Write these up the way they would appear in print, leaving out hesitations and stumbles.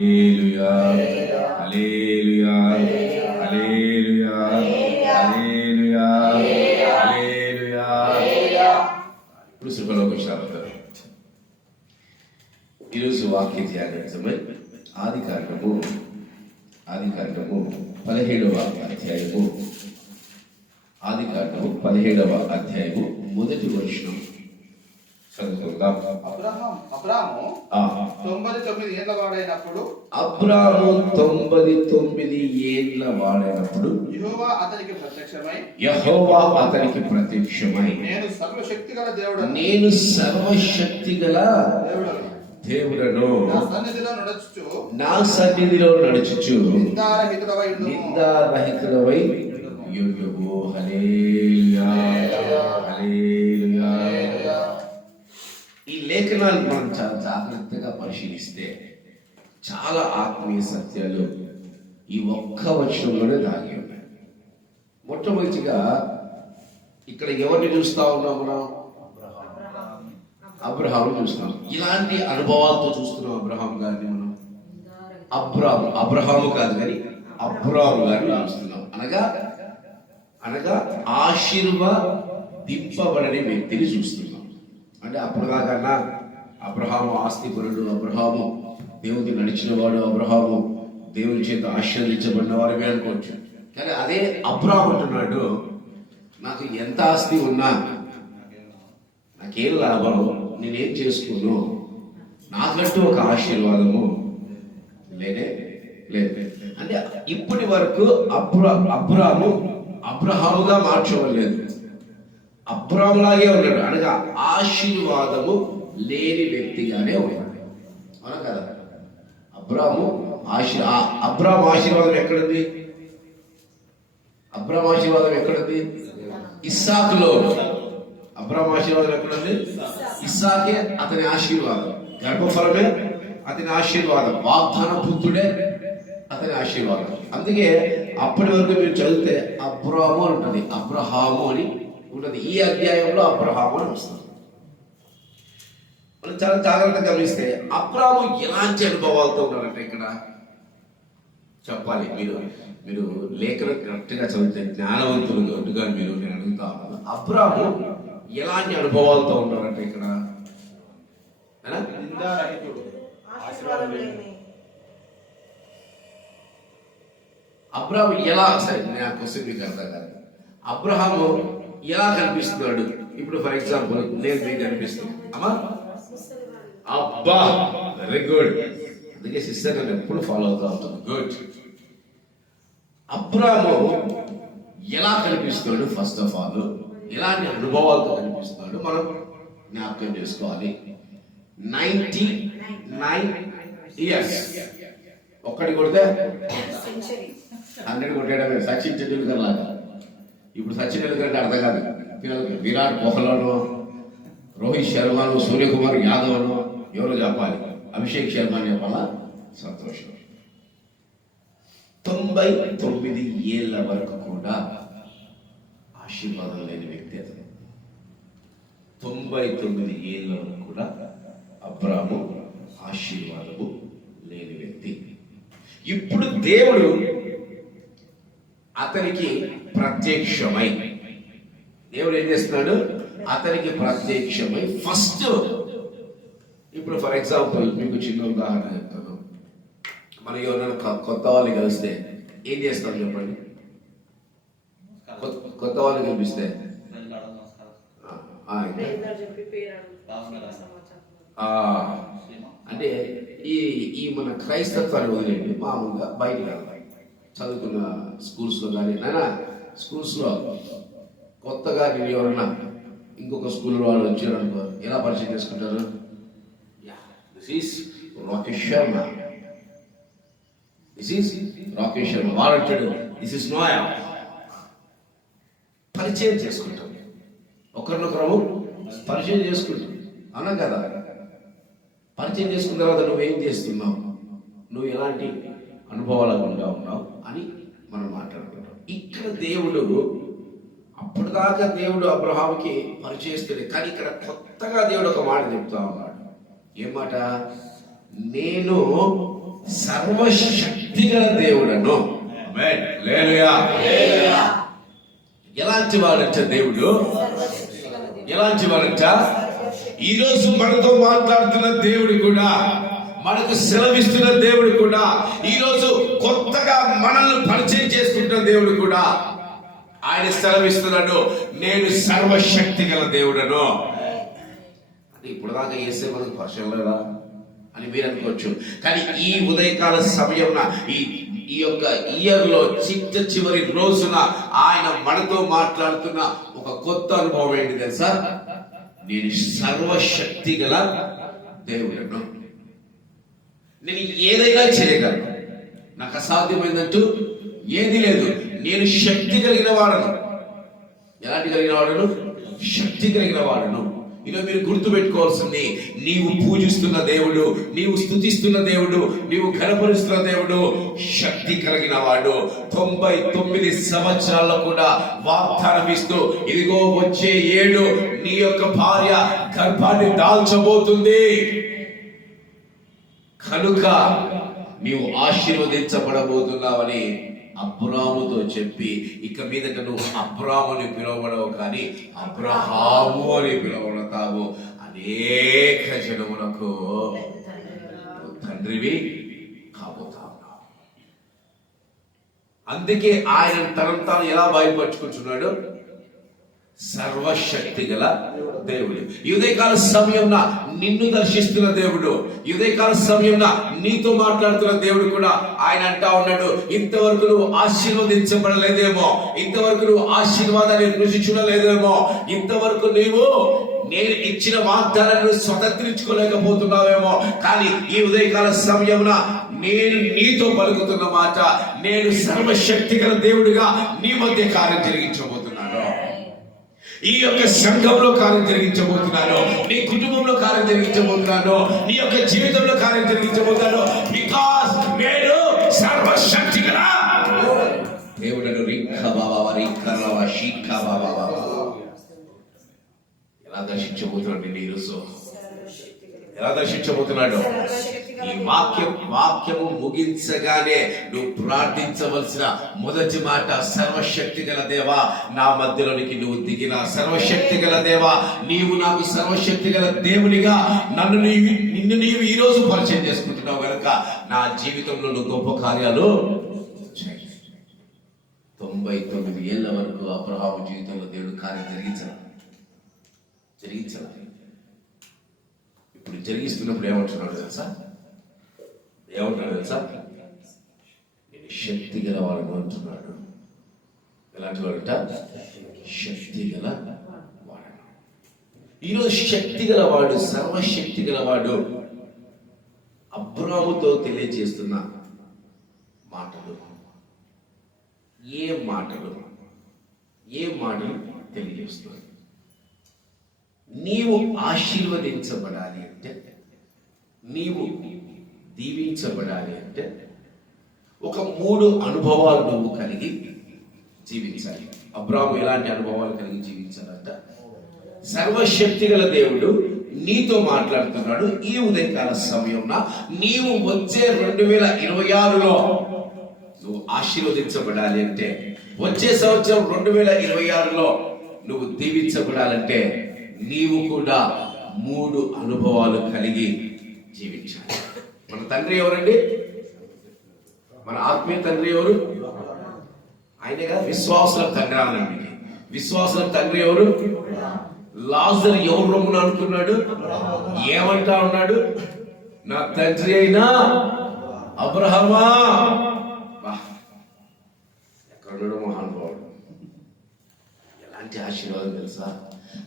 హల్లెలూయా హల్లెలూయా హల్లెలూయా హల్లెలూయా హల్లెలూయా. ఇప్పుడు సృహలోకి వచ్చినారు. ఈరోజు వాక్య ధ్యానం ఆది కాండము 17వ అధ్యాయము. ఆది కాండము 17వ అధ్యాయము మొదటి వచనం చదువుకుందాం. అబ్రాము 99 ఏళ్ల వాడైనప్పుడు యెహోవా అతనికి ప్రత్యక్షమై నేను సర్వశక్తిగల దేవుడను నా సన్నిధిలో నడుచుచు నిందారహితుడవై యుండుము. హల్లెలూయా హల్లెలూయా. ఈ లేఖనాలు మనం చాలా జాగ్రత్తగా పరిశీలిస్తే చాలా ఆత్మీయ సత్యాలు ఈ ఒక్క వచనంలోనే దాగి ఉన్నాయి. మొట్టమొదటిగా ఇక్కడ ఎవరిని చూస్తా ఉన్నాం మనం? అబ్రహాం చూస్తున్నాం. ఇలాంటి అనుభవాలతో చూస్తున్నాం అబ్రహాం గారిని మనం. అబ్రహాము కాదు కానీ అబ్రాము గారిని చూస్తున్నాం. అనగా ఆశీర్వదింపబడని వ్యక్తిని చూస్తున్నాం. అంటే అప్పటిదాకన్నా అబ్రహాము ఆస్తిపరుడు, అబ్రహాము దేవుని నడిచినవాడు, అబ్రహాము దేవుని చేత ఆశీర్వదించబడిన వారు అనుకోవచ్చు. కానీ అదే అబ్రహాము అంటున్నాడు, నాకు ఎంత ఆస్తి ఉన్నా నాకేం లాభం, నేనేం చేసుకోను, నాకంటూ ఒక ఆశీర్వాదము లేనే లేదు. అంటే ఇప్పటి వరకు అబ్రాము అబ్రహాముగా మార్చవలేదు, అబ్రాములాగే ఉన్నాడు. అనగా ఆశీర్వాదము లేని వ్యక్తిగానే ఉన్నాడు. అవునా కదా? అబ్రాము ఆశీర్వాదం ఎక్కడుంది? అబ్రాము ఆశీర్వాదం ఎక్కడుంది? ఇస్సాకులో. అబ్రాము ఆశీర్వాదం ఎక్కడుంది? ఇస్సాకే అతని ఆశీర్వాదం, గర్భఫలమే అతని ఆశీర్వాదం, వాగ్దాన పుత్రుడే అతని ఆశీర్వాదం. అందుకే అప్పటి వరకు మీరు చదివితే అబ్రాము అని ఉంటుంది, అబ్రహాము అని ఉంటుంది. ఈ అధ్యాయంలో అబ్రహాము అని వస్తుంది. మనం చాలా జాగ్రత్తగా గమనిస్తే అబ్రాము ఎలాంటి అనుభవాలతో ఉన్నారంటే ఇక్కడ చెప్పాలి. మీరు లేఖను కరెక్ట్గా చదివితే జ్ఞానవంతులు అడ్డుగా మీరు నేను అడుగుతా ఉన్నాను, అబ్రాము ఎలాంటి అనుభవాలతో ఉన్నారంటే ఇక్కడ అబ్రాము ఎలా, సరే నా క్వశ్చన్ మీకు అర్థం కాదు. అబ్రహాము ఎలా కనిపిస్తున్నాడు? ఇప్పుడు ఫర్ ఎగ్జాంపుల్ నేను మీకు కనిపిస్తుంది అమ్మా, అబ్బా వెరీ గుడ్. అందుకే సిస్టర్ నేను ఎప్పుడు ఫాలో అవుతా ఉంటాను. గుడ్. అబ్రాము ఎలా కనిపిస్తున్నాడు? ఫస్ట్ ఆఫ్ ఆల్ ఎలాంటి అనుభవాలతో కనిపిస్తున్నాడు మనం జ్ఞాపకం చేసుకోవాలి. 99 years. ఒక్కటి కొడితే 100 కొట్టేయడమే. సచిన్ టెండూల్కర్ లాగా. ఇప్పుడు సచిన్ టెండూల్కర్ అర్థం కాదు పిల్లలకి. విరాట్ కోహ్లీను, రోహిత్ శర్మను, సూర్యకుమార్ యాదవ్ను ఎవరో చెప్పాలి, అభిషేక్ శర్మ అని చెప్పాలా? సంతోషం. 99 ఏళ్ల వరకు కూడా ఆశీర్వాదం లేని వ్యక్తి అతను. 99 ఏళ్ల వరకు కూడా అబ్రాము ఆశీర్వాదము లేని వ్యక్తి. ఇప్పుడు దేవుడు అతనికి ప్రత్యక్షమై, దేవుడు ఏం చేస్తున్నాడు? అతనికి ప్రత్యక్షమై ఫస్ట్. ఇప్పుడు ఫర్ ఎగ్జాంపుల్ మీకు చిన్న ఉదాహరణ చెప్తాను. మనం ఎవరైనా కొత్త వాళ్ళని కలిస్తే ఏం చేస్తాం చెప్పండి? కొత్త వాళ్ళని కనిపిస్తే అంటే ఈ మన క్రైస్తత్వాన్ని వదిలేండి, మామూలుగా బయట చదువుకున్న స్కూల్స్లో కానీ నానా స్కూల్స్లో కొత్తగా నేను ఎవరన్నా ఇంకొక స్కూల్లో వాళ్ళు వచ్చారనుకో ఎలా పరిచయం చేసుకుంటారు? This is Rakesh Sharma, this is Rakesh Sharma. వాడు వచ్చాడు, దిస్ ఈస్ నోయా. పరిచయం చేసుకుంటాం, ఒకరినొకరు పరిచయం చేసుకుంటాం. అన్నా కదా? పరిచయం చేసుకున్న తర్వాత నువ్వేం చేస్తున్నావు, నువ్వు ఎలాంటి అనుభవాలు ఉన్నావు అని మనం మాట్లాడుకుంటాం. ఇక్కడ దేవుడు అప్పటిదాకా దేవుడు అబ్రహాముకి పరిచయిస్తాడు, కానీ ఇక్కడ కొత్తగా దేవుడు ఒక మాట చెప్తా ఉన్నాడు. ఏం మాట? నేను సర్వశక్తి గల దేవుడను. ఆమేన్. హల్లెలూయా. ఎలాంటి వాడంట దేవుడు? ఎలాంటి వాడంట? ఈ రోజు మనతో మాట్లాడుతున్న దేవుడు కూడా, మనకు సెలవిస్తున్న దేవుడు కూడా, ఈ రోజు కొత్తగా మనల్ని పరిచయం చేసుకుంటున్న దేవుడు కూడా ఆయన సెలవిస్తున్నాడు, నేను సర్వశక్తి గల దేవుడను. అంటే ఇప్పుడు దాకా చేసే మనకు పరిచయం లేదా అని మీరు అనుకోవచ్చు. కానీ ఈ ఉదయకాల సమయంలో ఈ యొక్క ఇయర్ లో చివరి రోజున ఆయన మనతో మాట్లాడుతున్న ఒక కొత్త అనుభవం ఏంటి తెలుసా? నేను సర్వశక్తి గల దేవుడను. నేను ఏదైనా చేయగలను, నాకు అసాధ్యమైందంటూ ఏది లేదు. నేను శక్తి కలిగిన వాడను. ఎలాంటి కలిగిన వాడను? శక్తి కలిగిన వాడను. ఇలా మీరు గుర్తు పెట్టుకోవాల్సింది, నీవు పూజిస్తున్న దేవుడు, నీవు స్తుతిస్తున్న దేవుడు, నీవు ఘనపరుస్తున్న దేవుడు శక్తి కలిగిన వాడు. 99 సంవత్సరాల్లో కూడా వాగ్దానం ఇస్తూ, ఇదిగో వచ్చే 7 నీ యొక్క భార్య గర్భాన్ని దాల్చబోతుంది, కనుక నీవు ఆశీర్వదించబడబోతున్నావని అబ్రాముతో చెప్పి, ఇక మీదట నువ్వు అబ్రాము అని పిలువబడవు కానీ అబ్రహాము అని పిలువబడతావు, అనేక జనములకు తండ్రివి కాబోతావు. అందుకే ఆయన తనను తాను ఎలా బయలుపరుచుకుంటున్నాడు? సర్వశక్తి గల దేవుడు. ఈ ఉదయకాల సమయంన నిన్ను దర్శిస్తున్న దేవుడు, ఈ ఉదయకాల సమయంన నీతో మాట్లాడుతున్న దేవుడు కూడా ఆయన అంటా ఉన్నాడు, ఇంతవరకు నువ్వు ఆశీర్వదించబడలేదేమో, ఇంతవరకు నువ్వు ఆశీర్వాదాన్ని రుచి చూడలేదేమో, ఇంతవరకు నీవు నేను ఇచ్చిన వాగ్దానాన్ని స్వతంత్రించుకోలేకపోతున్నావేమో, కానీ ఈ ఉదయకాల సమయమున నేను నీతో పలుకుతున్న మాట, నేను సర్వశక్తి గల దేవుడిగా నీ మధ్య కార్యం జరిగించబోతున్నాను. ఈ యొక్క సంఘంలో కార్యం జరిగించబోతున్నాను, నీ కుటుంబంలో కార్యం జరిగించబోతున్నాను, నీ యొక్క జీవితంలో కార్యం జరిగించబోతున్నాను. బికాస్ నేను సర్వశక్తి గల దేవుడను. ఎలా దర్శించబోతున్నాడు నిన్ను ఈరోజు? ఎలా దర్శించబోతున్నాడు? ఈ వాక్యము ముగించగానే నువ్వు ప్రార్థించవలసిన మొదటి మాట, సర్వశక్తి గల దేవా, నా మధ్యలోనికి నువ్వు దిగిన సర్వశక్తి గల దేవా, నీవు నాకు సర్వశక్తి గల దేవునిగా నిన్ను నీవు ఈ రోజు పరిచయం చేసుకుంటున్నావు కనుక నా జీవితంలో నువ్వు గొప్ప కార్యాలు 99 ఏళ్ల వరకు అబ్రహాము జీవితంలో దేవుడు కార్యం జరిగించాలి. ఇప్పుడు జరిగిస్తున్నప్పుడు ఏమంటున్నాడు తెలుసా? నేను శక్తి గల వాడు అంటున్నాడు. ఎలాంటి వాడుట? శక్తి గల వాడు. ఈరోజు శక్తి గల వాడు, సర్వశక్తి గల వాడు అబ్రాముతో తెలియజేస్తున్న మాటలు, ఏ మాటలు తెలియజేస్తున్నాడు? నీవు ఆశీర్వదించబడాలి అంటే, నీవు దీవించబడాలి అంటే ఒక 3 అనుభవాలు నువ్వు కలిగి జీవించాలి. అబ్రాము ఎలాంటి అనుభవాలు కలిగి జీవించాలంట? సర్వశక్తి గల దేవుడు నీతో మాట్లాడుతున్నాడు. ఈ ఉదయకాల సమయంలో నీవు వచ్చే 2026లో నువ్వు ఆశీర్వదించబడాలి అంటే, వచ్చే సంవత్సరం 2026లో నువ్వు దీవించబడాలంటే నీవు కూడా 3 అనుభవాలు కలిగి జీవించాలి. మన తండ్రి ఎవరండి? మన ఆత్మీయ తండ్రి ఎవరు? ఆయనగా విశ్వాసుల తండ్రి అనండి. విశ్వాసుల తండ్రి ఎవరు? లాజరు ఎవరు రొమ్మున అనుకున్నాడు? ఏమంటా ఉన్నాడు? నా తండ్రి అయినా అబ్రహమా. ఎక్కడున్నాడు మహానుభావుడు? ఎలాంటి ఆశీర్వాదం తెలుసా?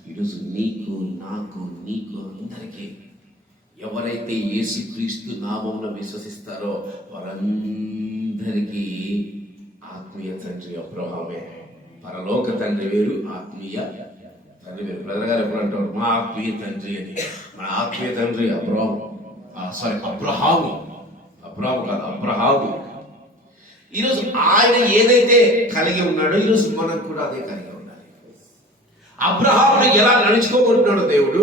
ఈరోజు నీకు, నాకు, నీకు, అందరికీ ఎవరైతే యేసుక్రీస్తు నామమున విశ్వసిస్తారో వారందరికీ ఆత్మీయ తండ్రి అబ్రహామే. పరలోక తండ్రి వేరు, ఆత్మీయ తండ్రి వేరు. బ్రదర్ గారు ఎప్పుడు అంటారు మా ఆత్మీయ తండ్రి అని? మన ఆత్మీయ తండ్రి అబ్రహాము కాదు, అబ్రహాము. ఈరోజు ఆయన ఏదైతే కలిగి ఉన్నాడో ఈరోజు మనం కూడా అదే కలిగి ఉండాలి. అబ్రహామును ఎలా నడుచుకోబోతున్నాడో దేవుడు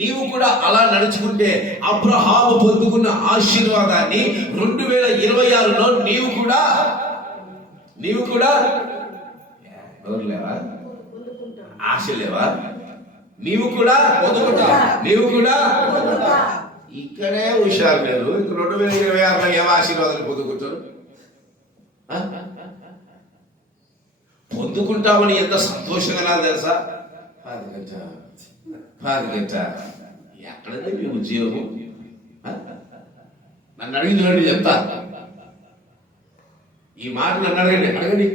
నీవు కూడా అలా నడుచుకుంటే అబ్రహాము పొందుకున్న ఆశీర్వాదాన్ని 2026లో నీవు కూడా లేవా, ఆశ లేవా? నీవు కూడా ఇక్కడే హుషారు లేదు. 2026లో ఏం ఆశీర్వాదాలు పొందుకుంటారు? పొందుకుంటామని ఎంత సంతోషంగా నాకు తెలుసా? 10 గంట ఎక్కడైనా మీ ఉద్యోగం? నన్ను అడిగింది చెప్తా. ఈ మాట నన్ను అడగండి.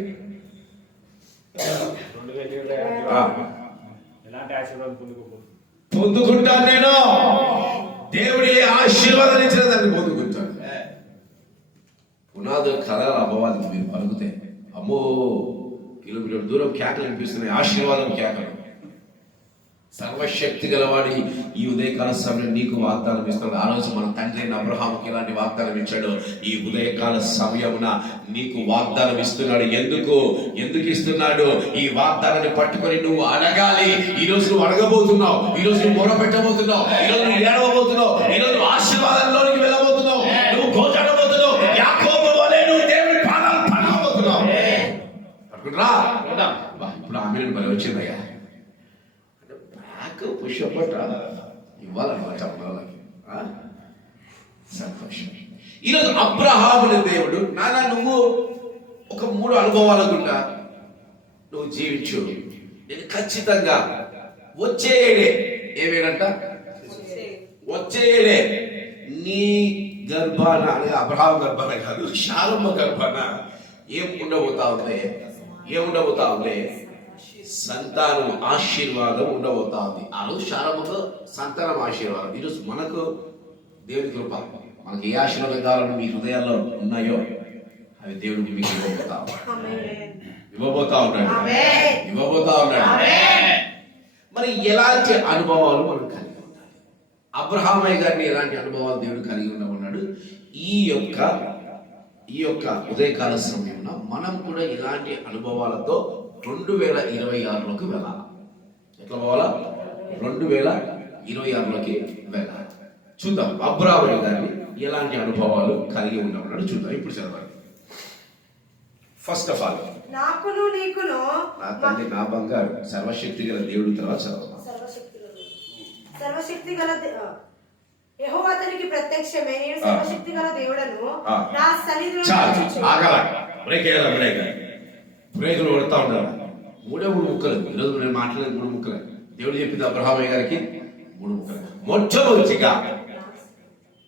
పొందుకుంటాను నేను. దేవుడి ఆశీర్వాదం ఇచ్చిన దాన్ని పొందుకుంటాను. పునాదులు కలగల అవ్వాలి మీరు పలుకుతే అమ్మో కిలోమీటర్ దూరం కేకలు అనిపిస్తున్నాయి. ఆశీర్వాదం కేకలు. సర్వశక్తి గలవాడి ఈ ఉదయకాల సమయంలో నీకు వాగ్దానం ఇస్తున్నాడు. ఆ రోజు మన తండ్రి అయిన అబ్రహాముకి ఎలాంటి వాగ్దానం ఇచ్చాడు, ఈ ఉదయకాల సమయమున నీకు వాగ్దానం ఇస్తున్నాడు. ఎందుకు ఇస్తున్నాడు? ఈ వాగ్దానాన్ని పట్టుకొని నువ్వు అడగాలి. ఈ రోజు నువ్వు అడగబోతున్నావు, ఈ రోజు నువ్వు మొరపెట్టబోతున్నావు, ఈ రోజు నువ్వు ఏడవబోతున్నావు, ఈ రోజు ఆశీర్వాదంలోనికి వెళ్ళబోతున్నావు, నువ్వు పోటాడబోతున్నావు. యాకోబు వలె నువ్వు దేవుని పాదాలు పట్టుకోబోతున్నావు. పట్టుకుంటురా. ఇప్పుడు ఆమె బలి వచ్చిందయ్యా, పుష్పట ఇవ్వాలన్నమాట చెప్పాలకి. సంతోషం. ఈరోజు అబ్రహాముని దేవుడు నాన్న నువ్వు ఒక 3 అనుభవాల గుండా నువ్వు జీవించు, నేను ఖచ్చితంగా వచ్చే ఏడే ఏమేనంట, వచ్చే ఏడే నీ గర్భాన అనగా అబ్రహాం గర్భాన కాదు, శారమ్మ గర్భాన ఏం ఉండబోతా ఉంది? సంతానం ఆశీర్వాదం ఉండబోతా ఉంది. ఆ రోజు శారమ్మకు సంతానం ఆశీర్వాదం. ఈరోజు మనకు దేవుని కృప, మనకి ఏ ఆశీర్వాదాలు మీ హృదయాల్లో ఉన్నాయో అవి దేవుడికి మీకు ఇవ్వబోతా ఉన్నాడు. మరి ఎలాంటి అనుభవాలు మనం కలిగి ఉండాలి? అబ్రహామయ్య గారిని ఎలాంటి అనుభవాలు దేవుడు కలిగి ఉండమన్నాడు? ఈ యొక్క ఉదయకాల సమయంలో మనం కూడా ఇలాంటి అనుభవాలతో 2026లోకి వెళ్ళాలి. ఎట్లా పోవాలా? 2026లోకి వెళ్ళాలి. చూద్దాం అబ్రహాము గారిని ఎలాంటి అనుభవాలు కలిగి ఉన్నాడు చూద్దాం. ఇప్పుడు చదవాలి. ఫస్ట్ ఆఫ్ ఆల్ నాకును నీకును నా తండ్రి నా బంగారు సర్వశక్తి గల దేవుడు తర్వాత చదవాలి. సర్వశక్తి గల యెహోవా అతనికి ప్రత్యక్షమే, నేను సర్వశక్తి గల దేవుడను నా సన్నిధిలో బ్రేకులు కొడతా ఉండాలి. 3 ముక్కలు. ఈరోజు నేను మాట్లాడేది 3 ముక్కలు. దేవుడు చెప్పింది అబ్రహామయ్య గారికి 3 ముక్కలు. మొట్టమొదటిగా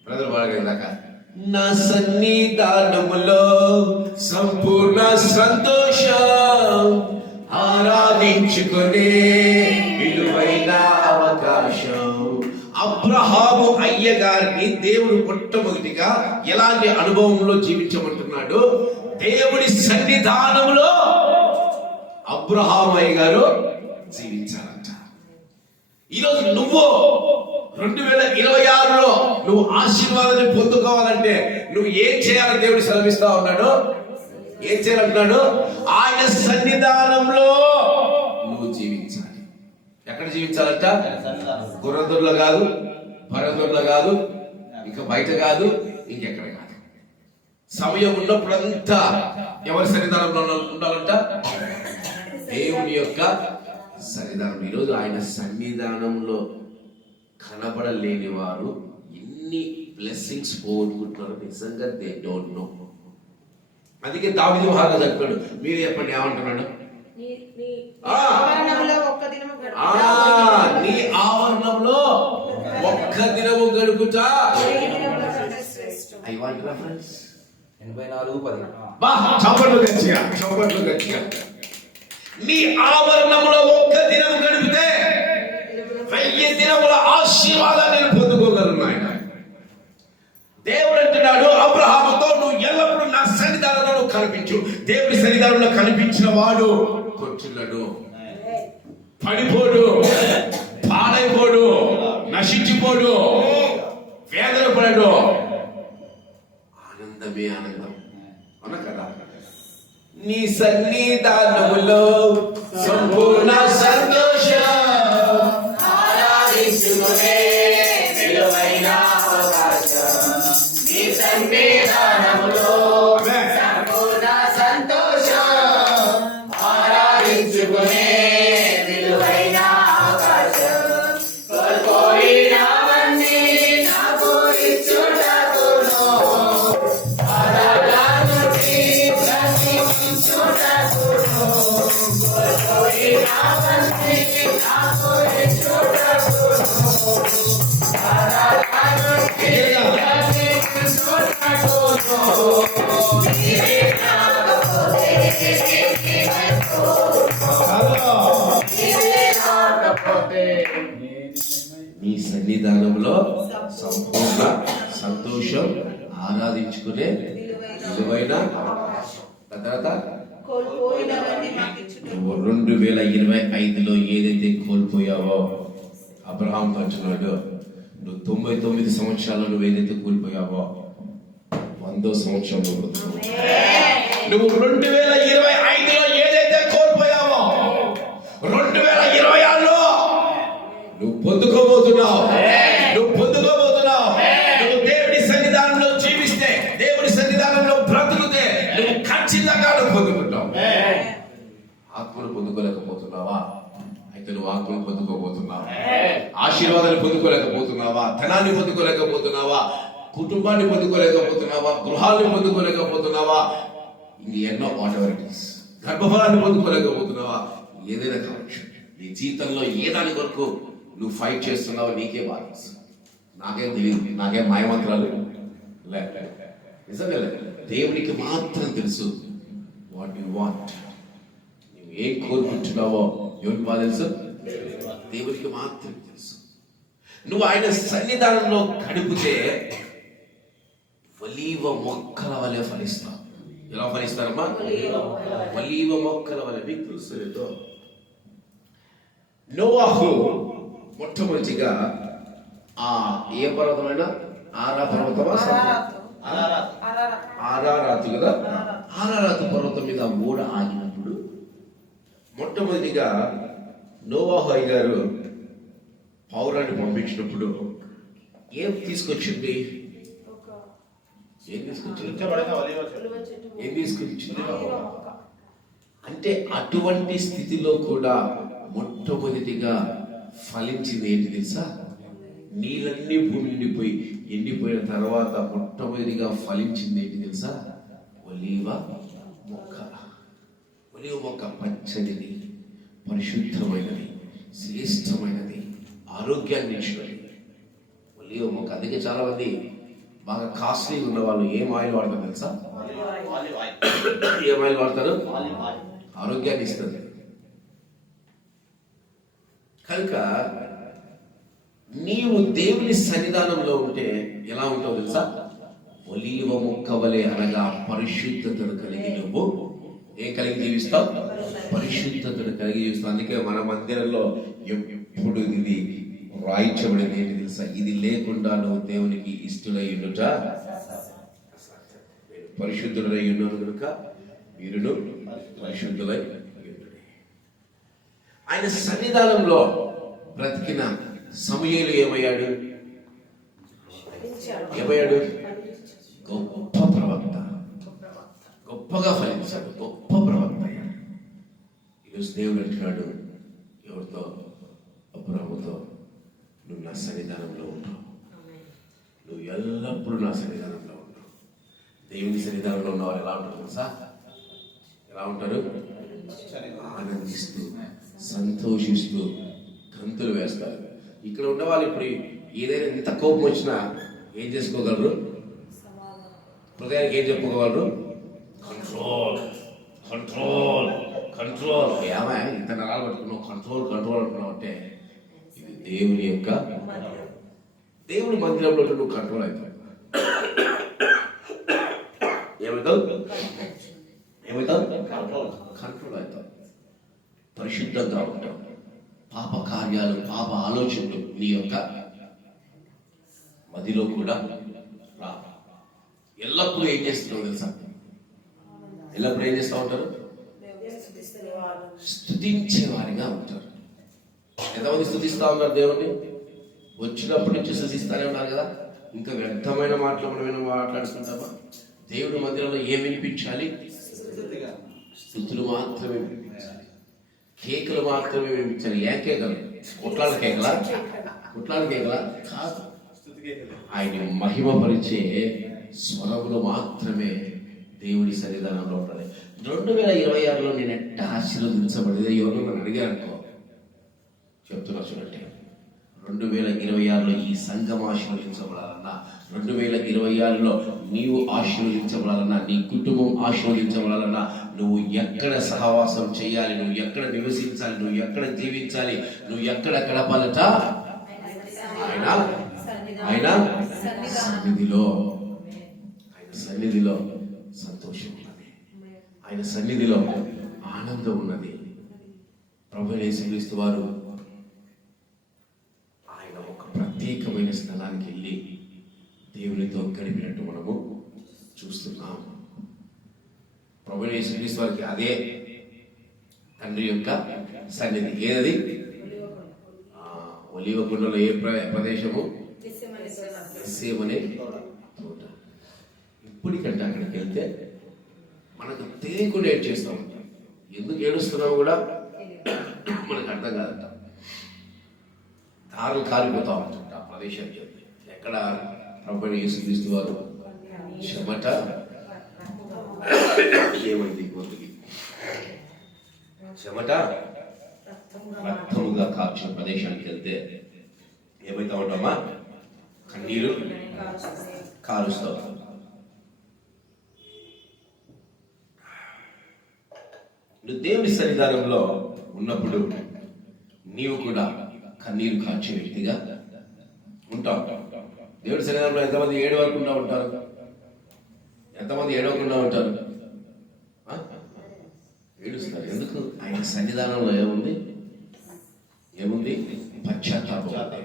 బ్రదర్ బాగా నా సన్నిధానములో సంపూర్ణ సంతోషం, ఆరాధించుకునే విలువైన అవకాశం. అబ్రహాము అయ్య గారిని దేవుడు మొట్టమొదటిగా ఎలాంటి అనుభవంలో జీవించమంటున్నాడు? దేవుడి సన్నిధానంలో అబ్రహామయ్య గారు జీవించాలంట. ఈరోజు నువ్వు 2026లో నువ్వు ఆశీర్వాదాన్ని పొందుకోవాలంటే నువ్వు ఏం చేయాలని దేవుడు సెలవిస్తా ఉన్నాడు? ఏం చేయాలంటున్నాడు? ఆయన సన్నిధానంలో నువ్వు జీవించాలి. ఎక్కడ జీవించాలంట? గుర్రదొడ్లో కాదు, పరదొడ్లో కాదు, ఇంకా బయట కాదు, ఇంకెక్కడ కాదు. సమయం ఉన్నప్పుడంతా ఎవరి సన్నిధానంలో ఉండాలంట? దేవుని యొక్క సన్నిధానం. ఈరోజు ఆయన సన్నిధానంలో కనబడలేని వారు ఎన్ని బ్లెస్సింగ్స్ పోగొట్టుకుంటున్నారు నిజంగా దే డోంట్ నో. అందుకే దావీదు మహారాజు చెప్పాడు, మీరు చెప్పండి ఏమంటున్నాడు? నీ ఆవరణంలో ఒక్క దినము గడుపుట. I want reference 84:10. చప్పట్లు గట్టిగా. నీ ఆవరణంలో ఒక్క దినం గడిపితే 1000 దినముల ఆశీర్వాదాన్ని నేను పొందుకోగలను. ఆయన దేవుడు అంటున్నాడు అబ్రహాముతో, నువ్వు ఎల్లప్పుడూ నా సన్నిధానంలో కనిపించు. దేవుడి సన్నిధానంలో కనిపించిన వాడు కొట్టున్నాడు, పడిపోడు, పాడైపోడు, నశించిపోడు, వేదన పడడు. ఆనందమే ఆనందం. అవునా కదా? నీ సన్నిధానములో సంపూర్ణ సంతోషం, ఆరాధించుకునే సన్నిధానంలో సంపూర్ణ సంతోషం, ఆరాధించుకునే విలువైన తర్వాత కోల్పోయినవన్నీ మాకు ఇచ్చుటకు నువ్వు 2025లో ఏదైతే కోల్పోయావో అబ్రహాం అంటున్నాడు, నువ్వు 99 సంవత్సరాలు నువ్వు ఏదైతే కోల్పోయావో 100వ సంవత్సరంలో పొందుతావు. నువ్వు 2025లో ఏదైతే కోల్పోయావో 2026లో నువ్వు పొందుకోబోతున్నావు. నువ్వు పొందుకోబోతున్నావు. నువ్వు దేవుడి సన్నిధానంలో జీవిస్తే, దేవుడి సన్నిధానంలో బ్రతుకుతే నువ్వు ఖచ్చితంగా నువ్వు పొందుకుంటావు. ఆత్మను పొందుకోలేకపోతున్నావా? అయితే నువ్వు ఆత్మను పొందుకోబోతున్నావా? ఆశీర్వాదాన్ని పొందుకోలేకపోతున్నావా? ధనాన్ని పొందుకోలేకపోతున్నావా? కుటుంబాన్ని పొందుకోలేకపోతున్నావా? గృహాన్ని పొందుకోలేకపోతున్నావా? ఇది ఎన్నో ఆటోరిటీస్. గర్భఫలాన్ని పొందుకోలేకపోతున్నావా? ఏదైనా కావచ్చు. నీ జీవితంలో ఏ దాని కొరకు నువ్వు ఫైట్ చేస్తున్నావో నీకే బాధ. నాకేం తెలియదు, నాకేం మాయమంత్రాలు నిజంగా లేదు. దేవునికి మాత్రం తెలుసు వాట్ యు వాంట్. నువ్వు ఏం కోరుకుంటున్నావో ఎవరికి బాధ తెలుసు? దేవునికి మాత్రం తెలుసు. నువ్వు ఆయన సన్నిధానంలో గడిపితే ఒలీవ మొక్కల వలె ఫలిస్తావు. ఎలా ఫలిస్తారమ్మా? ఒలీవ మొక్కల వలె. మీకు తెలుసు, నోవాహు మొట్టమొదటిగా ఏ పర్వతమైనా పర్వతమా ఆరారాతు కదా, ఆరారాతు పర్వతం మీద ఓడ ఆగినప్పుడు మొట్టమొదటిగా నోవాహు అయ్యగారు పౌరాన్ని పంపించినప్పుడు ఏం తీసుకొచ్చింది? అంటే అటువంటి స్థితిలో కూడా మొట్టమొదటిగా ఫలించింది ఏంటి తెలుసా? నీళ్ళన్నీ భూమి నిండిపోయి ఎండిపోయిన తర్వాత మొట్టమొదటిగా ఫలించింది ఏంటి తెలుసా? ఒలీవ మొక్క. ఒలీవ మొక్క పచ్చనిది, పరిశుద్ధమైనది, శ్రేష్టమైనది, ఆరోగ్యాన్ని ఇచ్చినది ఒలీవ మొక్క. అందుకే చాలా మంది బాగా కాస్ట్లీ ఉన్న వాళ్ళు ఏం ఆయిల్ వాడతారు తెలుసా? ఏం ఆయిల్ వాడతారు? ఆరోగ్యాన్ని ఇస్తుంది. కనుక నీవు దేవుని సన్నిధానంలో ఉంటే ఎలా ఉంటావు తెలుసా? ఒలీవ మొక్క వలె, అనగా పరిశుద్ధతను కలిగి నువ్వు ఏం కలిగి జీవిస్తావు? పరిశుద్ధతను కలిగి జీవిస్తావు. అందుకే మన మందిరంలో ఎప్పుడు ఇది రాయించబడింది ఏంటి తెలుసా? ఇది లేకుండా నువ్వు దేవునికి ఇష్టలై ఉండుట, పరిశుద్ధులై ఉన్నాను కనుక మీరును పరిశుద్ధులై ఉండు. ఆయన సన్నిధానంలో బ్రతికిన సమూయేలు ఏమయ్యాడు? గొప్ప ప్రవక్త, గొప్పగా ఫలించాడు, గొప్ప ప్రవక్త అయ్యాడు. ఈరోజు దేవుడు అంటున్నాడు ఎవరితో? అబ్రాహాముతో, నువ్వు నా సన్నిధానంలో ఉంటావు, నువ్వు ఎల్లప్పుడూ నా సన్నిధానంలో ఉంటావు. దేవుని సన్నిధానంలో ఉన్నవారు ఎలా ఉంటారు తెలుసా? ఎలా ఉంటారు? ఆనందిస్తూ, సంతోషిస్తూ గంతులు వేస్తారు. ఇక్కడ ఉన్న వాళ్ళు ఇప్పుడు ఏదైనా ఇంత కోపం వచ్చినా ఏం చేసుకోగలరు? హృదయానికి ఏం చెప్పుకోగలరు? Control, control, control. ఏమా ఇంత నరాలు పట్టుకున్నావు, కంట్రోల్ కంట్రోల్ అంటున్నావు అంటే ఇది దేవుని యొక్క, దేవుని మందిరంలో నువ్వు కంట్రోల్ అవుతావు. ఏమవుతావు? ఏమవుతావు? కంట్రోల్ అవుతావు. పరిశుద్ధంగా ఉంటావు. పాప కార్యాలు, పాప ఆలోచనలు నీ యొక్క మదిలో కూడా రా. ఎల్లప్పుడూ ఏం చేస్తున్నావు తెలుసా? ఎల్లప్పుడూ ఏం చేస్తూ ఉంటారు? స్తుతించే వారిగా ఉంటారు. ఎంతమంది స్తుతిస్తా ఉన్నారు దేవుణ్ణి? వచ్చినప్పటి నుంచి స్తుతిస్తానే ఉన్నారు కదా. ఇంకా వ్యర్థమైన మాటలు మనం మాట్లాడుకుంటామా? దేవుడి మందిరంలో ఏం వినిపించాలి? స్తుతులు మాత్రమే వినిపించాలి, కేకులు మాత్రమే వినిపించాలి. ఏ కేకలు? కుట్లాల కేకలా? కుట్లాల కేకలా కాదు. ఆయన మహిమపరిచే స్వరములు మాత్రమే దేవుడి సన్నిధానంలో ఉండాలి. 2026లో నేను ఎట్ట ఆశీర్వదించబడేది ఎవరు నన్ను అడిగారు అనుకో, చెప్తున్నా చూడండి. 2026లో ఈ సంఘం ఆశీర్వదించబడాలన్నా, 2026లో నీవు ఆశీర్వదించబడాలన్నా, నీ కుటుంబం ఆశీర్వదించబడాలన్నా, నువ్వు ఎక్కడ సహవాసం చేయాలి, నువ్వు ఎక్కడ నివసించాలి, నువ్వు ఎక్కడ జీవించాలి, నువ్వు ఎక్కడ గడపాలట? ఆయన ఆయన సన్నిధిలో సంతోషం ఉన్నది, ఆయన సన్నిధిలో ఆనందం ఉన్నది. ప్రభువైన యేసుక్రీస్తు వారు ఆయన ఒక ప్రత్యేకమైన స్థలానికి వెళ్ళి దేవునితో గడిపినట్టు మనము చూస్తున్నాం. ప్రభువైన యేసుక్రీస్తు వారికి అదే తండ్రి యొక్క సన్నిధి. ఏది? ఒలీవ కొండలో ఏ ప్రదేశము? గెత్సేమనే తోట. ఇప్పటికంటే అక్కడికి వెళ్తే మనకు తెలియకుండా ఏడ్ చేస్తూ ఉంటాం. ఎందుకు ఏడుస్తున్నాము కూడా మనకు అర్థం కాదంట. దారులు కాలిపోతా ఉంటుంట ఆ ప్రదేశానికి. ఎక్కడ? ప్రభువైన యేసుక్రీస్తు వారు చెమట ఏమైంది? గొంతుకి చెమట రక్తముగా కాల్చిన ప్రదేశానికి వెళ్తే ఏమైతా ఉంటామా? కన్నీరు కాలుస్తూ. నువ్వు దేవుని సన్నిధానంలో ఉన్నప్పుడు నీవు కూడా కన్నీరు కాల్చే వ్యక్తిగా ఉంటావు. దేవుడి సన్నిధానంలో ఎంతమంది ఏడవకుండా ఉంటారు? ఎంతమంది ఏడవకుండా ఉంటారు? ఏడుస్తారు. ఎందుకు? ఆయన సన్నిధానంలో ఏముంది? పశ్చాత్తాపం ఉంది,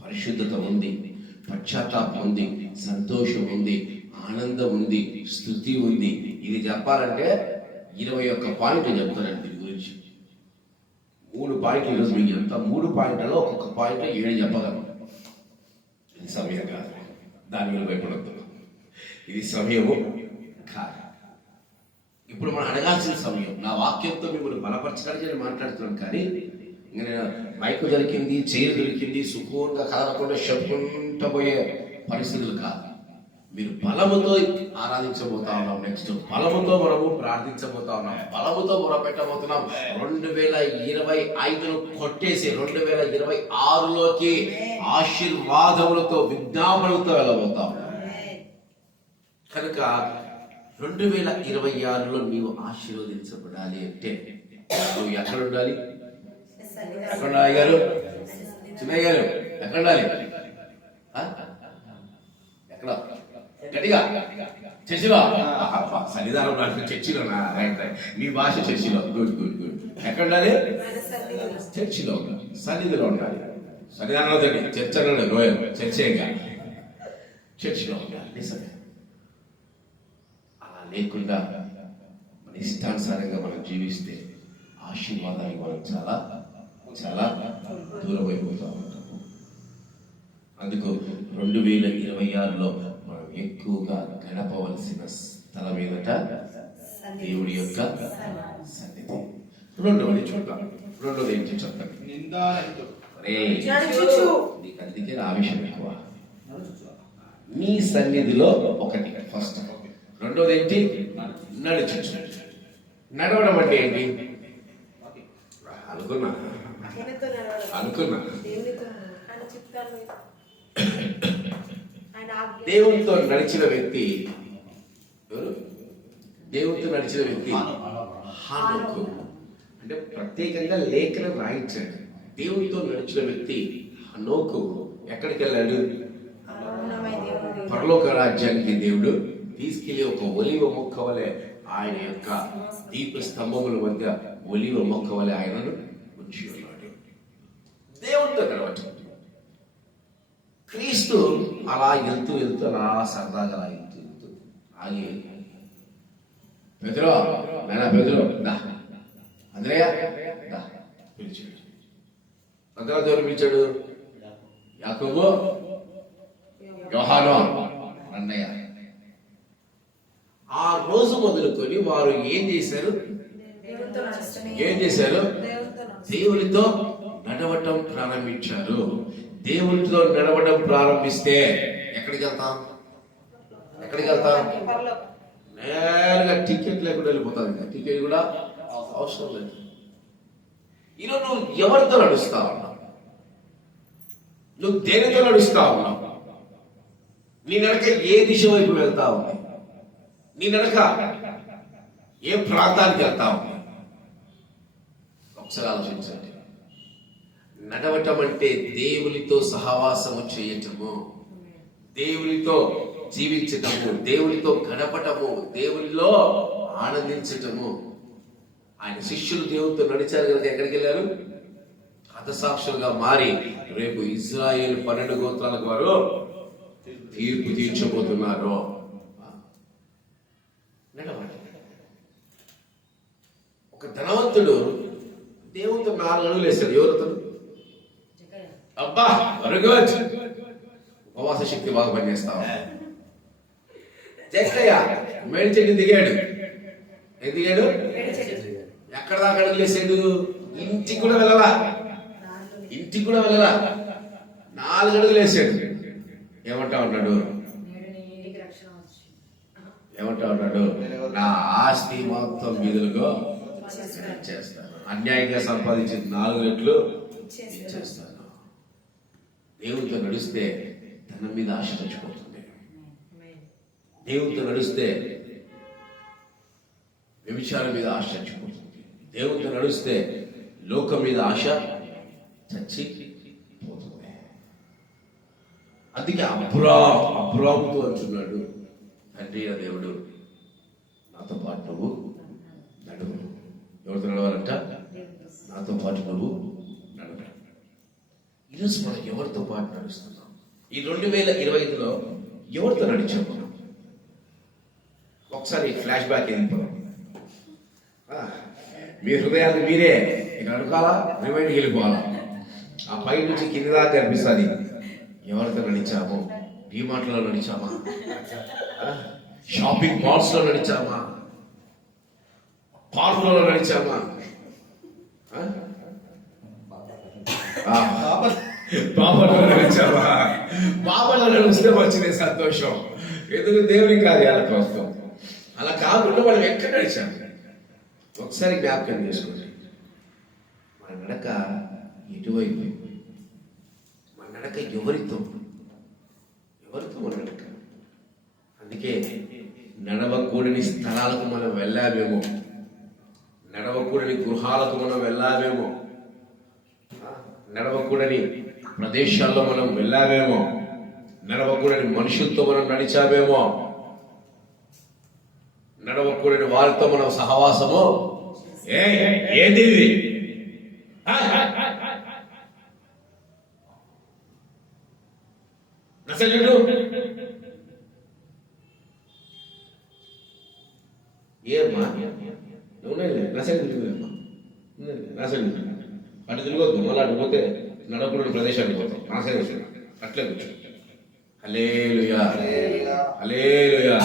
పరిశుద్ధత ఉంది, పశ్చాత్తాపం ఉంది, సంతోషం ఉంది, ఆనందం ఉంది, స్తుతి ఉంది. ఇది చెప్పాలంటే 21 పాయింట్లు చెప్తానండి దీని గురించి. 3 పాయింట్లు ఈరోజు మీకు చెప్తా. 3 పాయింట్లలో ఒక్కొక్క పాయింట్ 7 చెప్పగలను. ఇది సమయం కాదు, దాని మీద భయపడద్దు. ఇది సమయము కాదు. ఇప్పుడు మనం అడగాల్సిన సమయం. నా వాక్యంతో మిమ్మల్ని బలపరచడానికి నేను మాట్లాడుతున్నాను, కానీ ఇంకా నేను మైకు దొరికింది, చైర్ దొరికింది, సుఖంగా కదలకుండా చెప్పుకుంటూ పోయే పరిస్థితులు కాదు. మీరు బలముతో ఆరాధించబోతా ఉన్నాం. నెక్స్ట్ బలముతో మనము ప్రార్థించబోతా ఉన్నాం. బలముతో మొరపెట్టబోతున్నాం. 2025 కొట్టేసి 2026లోకి ఆశీర్వాదములతో, విజ్ఞాపనలతో వెళ్ళబోతాం. కనుక 2026లో నీవు ఆశీర్వదించబడాలి అంటే నువ్వు ఎక్కడ ఉండాలి? ఎక్కడ ఉండాలి గారు? చిన్నయ్య గారు ఎక్కడ ఉండాలి? ఎక్కడ? గట్టిగా చర్చిలో. సన్నిధానం నాకు చర్చిలో. రైట్. మీ భాష చర్చిలో. గుడ్. ఎక్కడ ఉండాలి? చర్చిలో ఉండాలి, సన్నిధిలో ఉండాలి. సన్నిధానంలో చర్చ రోయల్ చర్చేగా చర్చిలో ఉండాలి. నిజమే. అలా లేకుండా మన ఇష్టానుసారంగా మనం జీవిస్తే ఆశీర్వాదానికి మనం చాలా చాలా దూరం అయిపోతూ ఉంటాము. అందుకు 2026లో మనం ఎక్కువగా గడపవలసిన స్థలం ఏదట? దేవుడి యొక్క సన్నిధి. రెండవది చూద్దాం. రెండవది ఏంటి చెప్తాను? నీకు అందుకే ఆ విషయం ఎక్కువ. మీ సన్నిధిలో ఒకటి ఫస్ట్. రెండోది ఏంటి? నడుచు. నడవడం అంటే ఏంటి? అనుకున్నా దేవునితో నడిచిన వ్యక్తి ఎవరు? దేవునితో నడిచిన వ్యక్తి హానోకు. అంటే ప్రత్యేకంగా లేఖనం రాయించాడు. దేవునితో నడిచిన వ్యక్తి హానోకు ఎక్కడికి వెళ్ళాడు? పరలోక రాజ్యానికి దేవుడు తీసుకెళ్లి ఒక ఒలివ మొక్క వలె, ఆయన యొక్క దీప స్తంభముల మధ్య ఒలివ మొక్క వలె ఆయనను ఉంచి ఉన్నాడు. దేవునితో నడవచ్చు. క్రీస్తు అలా వెళ్తూ అలా సరదాగా వెళ్తూ ఆగి, పెదరో నాయనా, పెదరో దా, అంద్రయ్య దా పిలిచాడు. అందరూ దేవుడు పిలిచాడు. యాకోబు, యోహాను, అన్నయ్య. ఆ రోజు మొదలుకొని వారు ఏం చేశారు? దేవునితో నడవటం ప్రారంభించారు. దేవునితో నడవడం ప్రారంభిస్తే ఎక్కడికి వెళ్తాం? నేరుగా టికెట్ లేకుండా వెళ్ళిపోతాం. టికెట్ కూడా అవసరం లేదు. ఈరోజు నువ్వు ఎవరితో నడుస్తా ఉన్నావు? నువ్వు దేనితో నడుస్తా ఉన్నావు? నీ నడక ఏ దిశ వైపు వెళ్తా ఉంది? నీ నడక ఏ ప్రాంతానికి వెళ్తా ఉంది? ఒకసారి ఆలోచించండి. నడవటం అంటే దేవునితో సహవాసము చేయటము. దేవునితో జీవించటము, దేవునితో గడపటము, దేవునిలో ఆనందించటము. ఆయన శిష్యులు దేవునితో నడిచారు కనుక ఎక్కడికి వెళ్ళారు? హతసాక్షులుగా మారి రేపు ఇజ్రాయేల్ 12 గోత్రాలకు వారు తీర్పు తీర్చబోతున్నారు. ఒక ధనవంతుడు దేవునితో 4 అడుగులు వేశాడు. ఎవరు? అబ్బా వెరీ గుడ్. ఉపవాస శక్తి బాగా పనిచేస్తావా? జక్కయ్య మేడి చెట్టు దిగాడు. ఏం దిగాడు? ఎక్కడ దాకా అడుగులు వేసాడు? ఇంటికి కూడా వెళ్ళలా. 4 అడుగులు వేసాడు. ఏమంటా ఉన్నాడు? నా ఆస్తి మొత్తం మీదులుగా ఇచ్చేస్తాను. అన్యాయంగా సంపాదించిన 4 రెట్లు ఇచ్చేస్తాను. దేవునితో నడిస్తే ధనం మీద ఆశ చచ్చిపోతుంది. దేవునితో నడిస్తే వ్యభిచారం మీద ఆశ చచ్చిపోతుంది. దేవునితో నడిస్తే లోకం మీద ఆశ చచ్చిపోతుంది. అందుకే అబ్రాముతో అంటున్నాడు, తండ్రి దేవుడు నాతో పాటు నువ్వు నడువు. ఎవరితో నడవాలంట? నాతో పాటు నువ్వు నడువు. ఈరోజు మనం ఎవరితో పాటు నడుస్తున్నాం? ఈ 2025లో ఎవరితో నడిచాం మనం? ఒకసారి ఫ్లాష్ బ్యాక్ వెళ్ళిపోదాం. మీ హృదయాన్ని మీరే ఇక్కడ అడుగాలా, రిమైండ్కి వెళ్ళిపోవాలా. ఆ పై నుంచి కింది దాకా కనిపిస్తుంది. ఎవరితో నడిచాము? డిమార్ట్లో నడిచామా? షాపింగ్ మాల్స్ లో నడిచామా? పార్కులలో నడిచామా? బాబాలో నడిచామా? బాబాలో నడిస్తే వచ్చింది సంతోషం. ఎందుకు? దేవుని కార్యాల కోసం. అలా కాకుండా మనం ఎక్కడ నడిచాము? ఒకసారి జ్ఞాపకం చేసుకోండి. మన నడక ఎటువైపు? మన నడక ఎవరితో మన నడక? అందుకే నడవకూడని స్థలాలకు మనం వెళ్ళామేమో, నడవకూడని గృహాలకు మనం వెళ్ళామేమో, నడవకూడని ప్రదేశాల్లో మనం వెళ్ళామేమో, నడవకూడని మనుషులతో మనం నడిచామేమో, నడవకూడని వారితో మనం సహవాసము. ఏది నసలుడు ఏమ్మా నువ్వు నసలు అటు తిరగొద్దు. మళ్ళీ అటు పోతే నడవకూడని ప్రదేశానికి పోతాం. నాశనం అట్లే కూర్చో. హల్లెలూయా, హల్లెలూయా.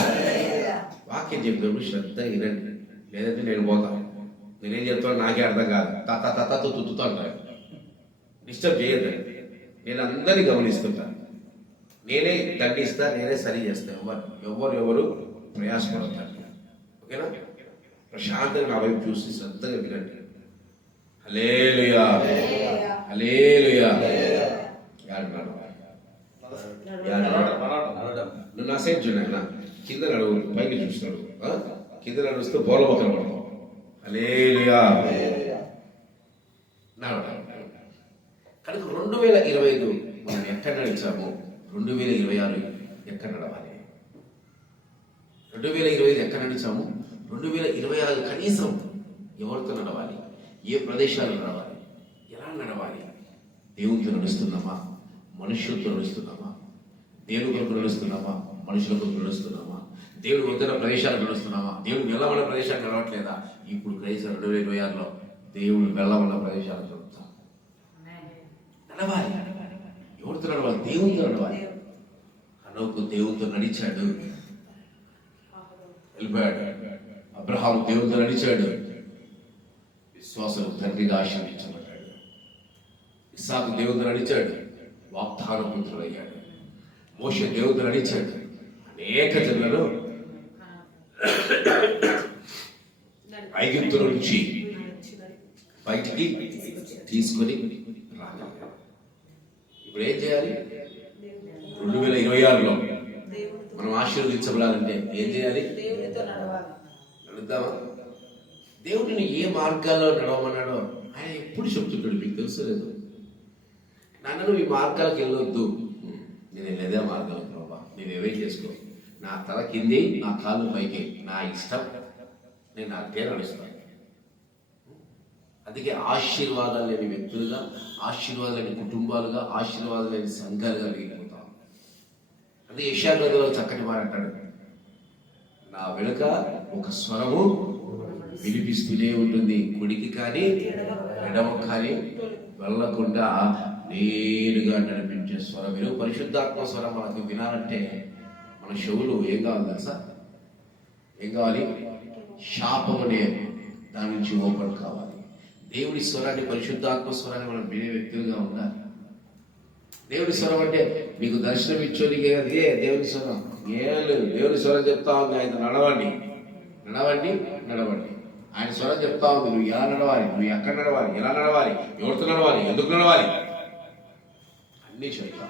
వాక్యం చెప్పినప్పుడు శ్రద్ధ వినండి, లేదంటే నేను పోతాను. నేనేం చెప్తాను నాకే అర్థం కాదు. తత్తో తుత్తుతో అంటాను. డిస్టర్బ్ చేయొద్దండి. నేను అందరినీ గమనిస్తుంటాను. నేనే దండిస్తా, నేనే సరి చేస్తాను. ఎవరు ప్రయాసపడతారు. ఓకేనా? ప్రశాంతంగా నా వైపు చూసి శ్రద్ధగా వినండి. హల్లెలూయా, హల్లెలూయా. నువ్వు నా సైడ్ చూడన్నా. కింద నడువు, పైకి చూస్తున్నాడు. కింద నడుస్తూ బోల మొక్కలు పడతావు. హల్లెలూయా. కనుక 2025 మనం ఎక్కడ నడిచాము? 2026 ఎక్కడ నడవాలి? 2025 ఎక్కడ నడిచాము? 2026 కనీసం ఎవరితో నడవాలి? ఏ ప్రదేశాలు నడవాలి? ఎలా నడవాలి? దేవునితో నడుస్తున్నామా? మనుషులతో నడుస్తున్నామా? దేవుని కొరకు నడుస్తున్నామా? మనుషుల కొరకు నడుస్తున్నామా? దేవుడు వద్దన్న ప్రదేశాలకు నడుస్తున్నామా? దేవుడు వెళ్ళమన్న ప్రదేశాలు నడవట్లేదా? ఇప్పుడు క్రైస్తవ 2026లో దేవుడు వెళ్ళమన్న ప్రదేశాలకు నడుస్తాం. నడవాలి. ఎవరితో నడవాలి? దేవునితో నడవాలి. హనోకు దేవునితో నడిచాడు, వెళ్ళిపోయాడు. అబ్రహాము దేవునితో నడిచాడు, విశ్వాసం తండ్రిగా ఆశీర్వదించబడ్డాడు. ఇస్సాకు దేవునితో నడిచాడు, వాగ్దాన పుత్రుడయ్యాడు. మోషే దేవునితో నడిచాడు, అనేక జనులను ఐగుప్తు నుంచి బయటికి తీసుకొని రాగలిగాడు. ఇప్పుడు ఏం చేయాలి? 2026లో మనం ఆశీర్వదించబడాలంటే ఏం చేయాలి? నడుద్దామా? దేవుడిని ఏ మార్గాల్లో నడవమన్నాడో ఆయన ఎప్పుడు చెప్తుంటాడు. మీకు తెలుసు లేదు? నన్ను నువ్వు ఈ మార్గాలకు వెళ్ళొద్దు. నేను వెళ్ళేదే మార్గాలకు ప్రభా. నేనేమేం చేసుకో, నా తల కింది నా కాళ్ళు పైకి, నా ఇష్టం, నేను నా పేరు నడుస్తాను. అందుకే ఆశీర్వాదాలు లేని వ్యక్తులుగా, ఆశీర్వాదాలు లేని కుటుంబాలుగా, ఆశీర్వాదాలు లేని సంఘాలుగా మిగిలిపోతాం. అదే యెషయా గ్రంథంలో చక్కటి మాట అంటాడు, నా వెనుక ఒక స్వరము వినిపిస్తూనే ఉంటుంది, కుడికి కానీ ఎడమ కానీ వెళ్ళకుండా నేరుగా నడిపించే స్వరం. మీరు పరిశుద్ధాత్మ స్వరం మనకు వినాలంటే మన చెవులు ఏం కావాలి తెలుసా? ఏం కావాలి? శాపం అనే దాని నుంచి ఓపెన్ కావాలి. దేవుడి స్వరాన్ని, పరిశుద్ధాత్మ స్వరాన్ని మనం వినే వ్యక్తులుగా ఉండాలి. దేవుడి స్వరం అంటే మీకు దర్శనం ఇచ్చోనికే అదే దేవుడి స్వరం. ఏం లేదు, దేవుడి స్వరం చెప్తా ఉంది, ఆయన నడవండి నడవండి నడవండి. ఆయన స్వరం చెప్తా ఉంది, నువ్వు ఎలా నడవాలి, నువ్వు ఎక్కడ నడవాలి, ఎలా నడవాలి, ఎవరితో నడవాలి, ఎందుకు నడవాలి, అన్నీ చెప్తా.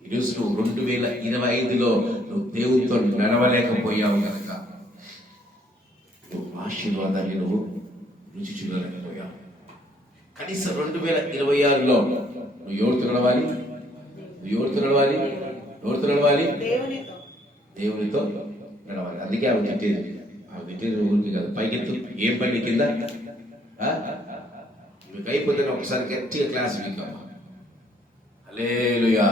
ఈరోజు నువ్వు 2025లో నువ్వు దేవుడితో నడవలేకపోయావు కనుక నువ్వు ఆశీర్వాదాన్ని నువ్వు రుచి చూడలేకపోయావు. కనీసం 2026లో నువ్వు ఎవరితో నడవాలి, నువ్వు ఎవరితో నడవాలి, ఎవరితో నడవాలి, దేవునితో నడవాలి. అందుకే ఆమె తిట్టేది ఊరికి కాదు, పైకెత్తు. ఏం పని కింద మీకు అయిపోతే ఒకసారి గట్టిగా క్లాస్ మీకమ్మా. హల్లెలూయా.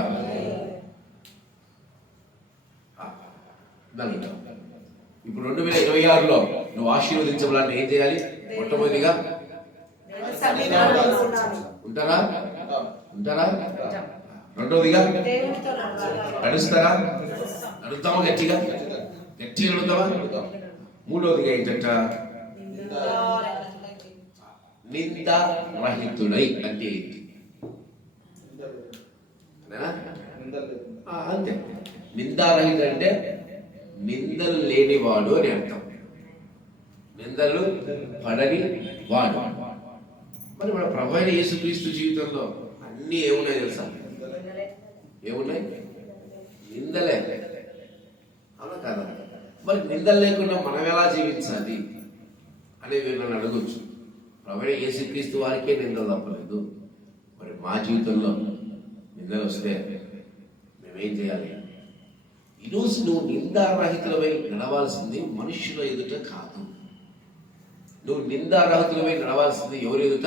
ఇప్పుడు 2026లో నువ్వు ఆశీర్వదించబడాలంటే ఏం చేయాలి? మొట్టమొదటిగా ఉంటారా? ఉంటారా? రెండవదిగా నడుస్తారా? నడుద్దామా? గట్టిగా గట్టిగా నడుద్దామా? మూడవదిగా ఏంటంట? నింద రహితుడై అంటే ఏంటి? అంతే. నిందారహిత అంటే నిందలు లేనివాడు అని అర్థం. నిందలు పడని వాడు. మరి మన ప్రభువైన యేసుక్రీస్తు జీవితంలో అన్నీ ఏమున్నాయి తెలుసా? ఏమున్నాయి? నిందలే. అవునా కదా? మరి నిందలు లేకుండా మనం ఎలా జీవించాలి అనేది నన్ను అడగొచ్చు. ప్రభువైన యేసుక్రీస్తు వారికే నిందలు తప్పలేదు, మరి మా జీవితంలో నిందలు వస్తే మేమేం చేయాలి? ఈరోజు నువ్వు నిందారహితులపై నడవాల్సింది మనుషుల ఎదుట కాదు. నువ్వు నిందారహితులపై నడవాల్సింది ఎవరి ఎదుట?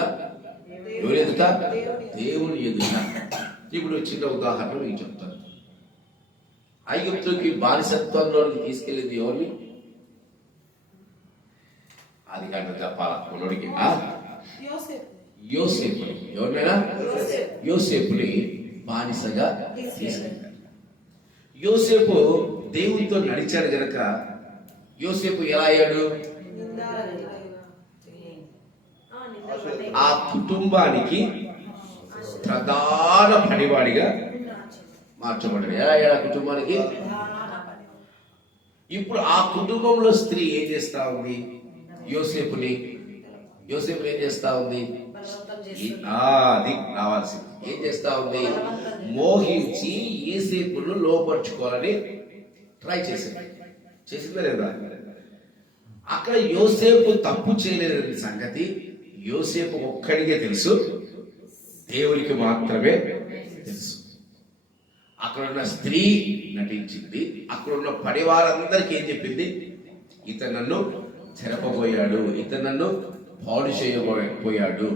ఎవరి ఎదుట? దేవుని ఎదుట. ఇప్పుడు చిన్న ఉదాహరణ మీకు చెప్తాను. ఐగుప్తుకి బానిసత్వంలో తీసుకెళ్ళింది ఎవరిని? అది కాదు చెప్పాల మనోడికి, యోసేపుని. ఎవరినైనా యోసేపుని బానిసగా తీసుకెళ్ళారు. యోసేపు దేవునితో నడిచాడు గనక యోసేపు ఎలా అయ్యాడు? ఆ కుటుంబానికి ప్రధాన పనివాడిగా మార్చబడ్డాడు. ఎలా అయ్యాడు ఆ కుటుంబానికి? ఇప్పుడు ఆ కుటుంబంలో స్త్రీ ఏం చేస్తా ఉంది? యోసేపుని ఏం చేస్తా ఉంది? అది రావాల్సింది. ఏం చేస్తా ఉంది? మోహించి యోసేపును లోపరుచుకోవాలని ట్రై చేసిందా లేదా? అక్కడ యోసేపు తప్పు చేయలేదని సంగతి యోసేపు ఒక్కడికే తెలుసు, దేవునికి మాత్రమే తెలుసు. అక్కడున్న స్త్రీ నటించింది. అక్కడున్న పడివారందరికీ ఏం చెప్పింది? ఇతను నన్ను చెరపబోయాడు, ఇతను నన్ను పాడు చేయబోయాడు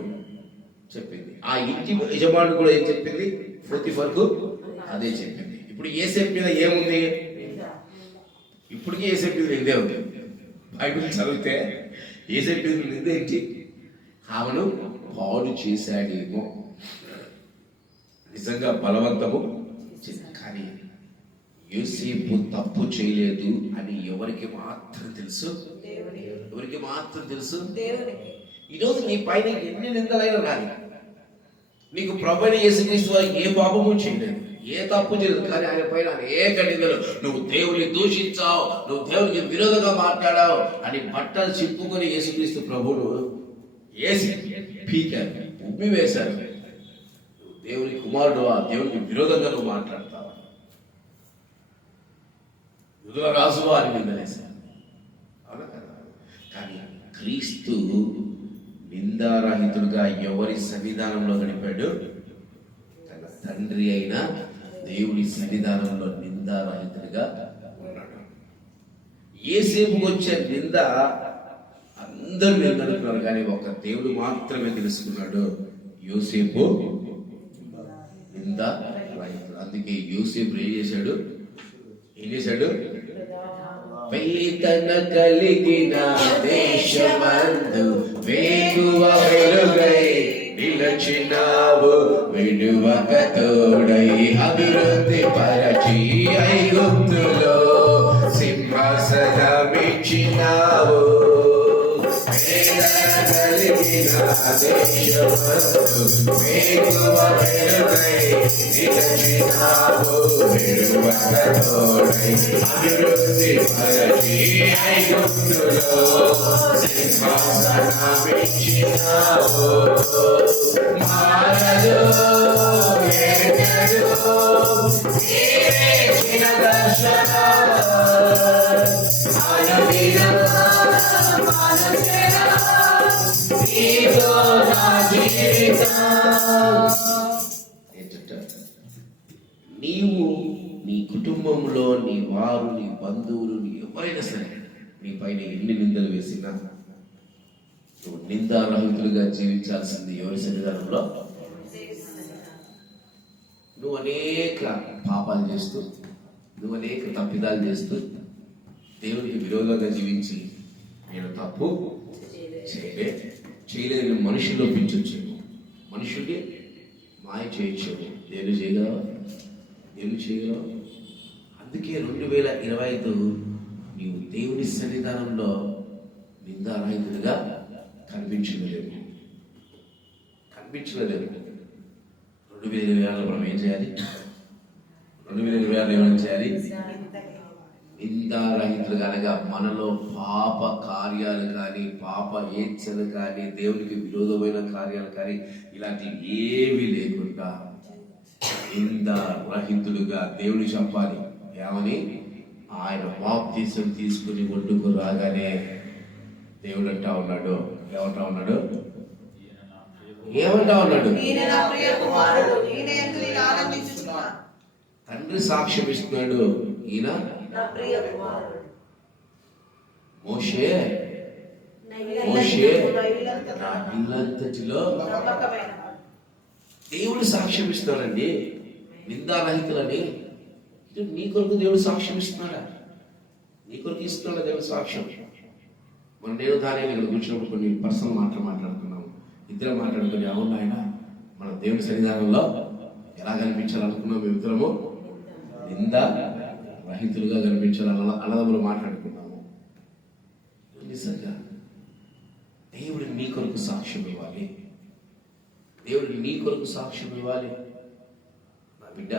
చెప్పింది. ఆ ఇంటి యజమానుడు కూడా ఏం చెప్పింది? పోతీఫరుకు అదే చెప్పింది. ఇప్పుడు యోసేపు మీద ఏముంది? ఇప్పటికీ యోసేపు మీద నిందే ఉంది. బైబిల్ చదివితే యోసేపు మీద నింద ఏంటి? ఆమెను పాడు చేశాడేమో, నిజంగా బలవంతము. కానీ యోసేపు తప్పు చేయలేదు అని ఎవరికి మాత్రం తెలుసు? ఎవరికి మాత్రం తెలుసు? ఈరోజు నీ పైన ఎన్ని నిందలైనా రాని, నీకు ప్రభువైన యేసుక్రీస్తు వారు ఏ పాపము చేయలేదు, ఏ తప్పు చేయలేదు, కానీ ఆయన పైన అనేక నిందలు. నువ్వు దేవుని దూషించావు, నువ్వు దేవునికి విరోధంగా మాట్లాడావు అని బట్టలు చింపుకొని యేసుక్రీస్తు ప్రభువును వేసి పీకారు, ఉమ్మి వేశారు. నువ్వు దేవుని కుమారుడు, ఆ దేవునికి విరోధంగా నువ్వు మాట్లాడతావా? యుధుల రాజు అని నిందలేశారు. అవునా కదా? కానీ క్రీస్తు నిందారహితుడుగా ఎవరి సన్నిధానంలో గడిపాడు? తన తండ్రి అయిన దేవుని సన్నిధానంలో నిందారహితుడిగా ఉన్నాడు. యోసేపుకు వచ్చే నింద అందరూ నిందనుకున్నారు, కానీ ఒక దేవుడు మాత్రమే తెలుసుకున్నాడు, యోసేపు నింద రహితుడు. అందుకే యోసేపు ఏం చేశాడు? వెలితన కలిగిన దేశమందు వేగువ వెలుగై నిలచినావు, విడువక తోడై అభివృద్ధి పరచి ఐగుప్తులో సింహాసనమిచ్చినావు. కలిగిన దేశమందు వేగువ వెలుగై నిలచినావు, విడువక తోడై అభివృద్ధి పరచి ఐగుప్తులో సింహాసనమిచ్చినావు. మారదు ఎన్నడూ నీవే చిన్న దర్శన అనుదినం మనసేన నీతో నా జీవితం. నీవు నీ కుటుంబంలో నీ వారు నీ బంధువులు నీ ఎవరైనా సరే నీ పైన ఎన్ని నిందలు వేసినా నువ్వు నిందారహితులుగా జీవించాల్సింది ఎవరి సన్నిధానంలో? నువ్వు అనేక పాపాలు చేస్తూ, నువ్వు అనేక తప్పిదాలు చేస్తూ దేవునికి విరోధంగా జీవించి నేను తప్పు చేయలేదు మనుషుల్లో ఒప్పించవచ్చు, మనుషుడికి మాయ చేయొచ్చు, దేవుడు చేయగలవా? అందుకే 2025 నీవు దేవుని సన్నిధానంలో నిందారహితులుగా కనిపించలేదు. 2026 మనం ఏం చేయాలి? 2026 ఏమైనా చేయాలి? నిందారహితులుగా అనగా మనలో పాప కార్యాలు కానీ, పాప ఏచ్ఛలు కానీ, దేవునికి విరోధమైన కార్యాలు కానీ ఇలాంటి ఏమీ లేకుండా నిందారహితులుగా దేవుని చెప్పాలి. ఏమని? ఆయన బాప్తీసం తీసుకుని ఒడ్డుకు రాగానే దేవుడు అంటా ఉన్నాడు, ఏమంటా ఉన్నాడు? తండ్రి సాక్ష్యం ఇస్తున్నాడు, ఈయన మోషే నా ఇల్లంతటిలో దేవుడు సాక్ష్యం ఇస్తున్నాడండి. నిందారహితులని నీ కొరకు దేవుడు సాక్ష్యం ఇస్తున్నాడా? నీ కొరకు ఇస్తున్నాడా దేవుడు సాక్ష్యం? నేను దాని ఇక్కడ కూర్చున్నప్పుడు కొన్ని పర్సనల్ మాట్లాడుకున్నాము, ఇద్దరం మాట్లాడుకుని, అవును ఆయన మన దేవుడి సన్నిధానంలో ఎలా కనిపించాలనుకున్నాం? మేము ఇద్దరము నింద రహితులుగా కనిపించాలని అన్నదమ్ములు మాట్లాడుకున్నాము. నిజంగా దేవుడు నీ కొరకు సాక్ష్యం ఇవ్వాలి, దేవుడు నీ కొరకు సాక్ష్యం ఇవ్వాలి. నా బిడ్డ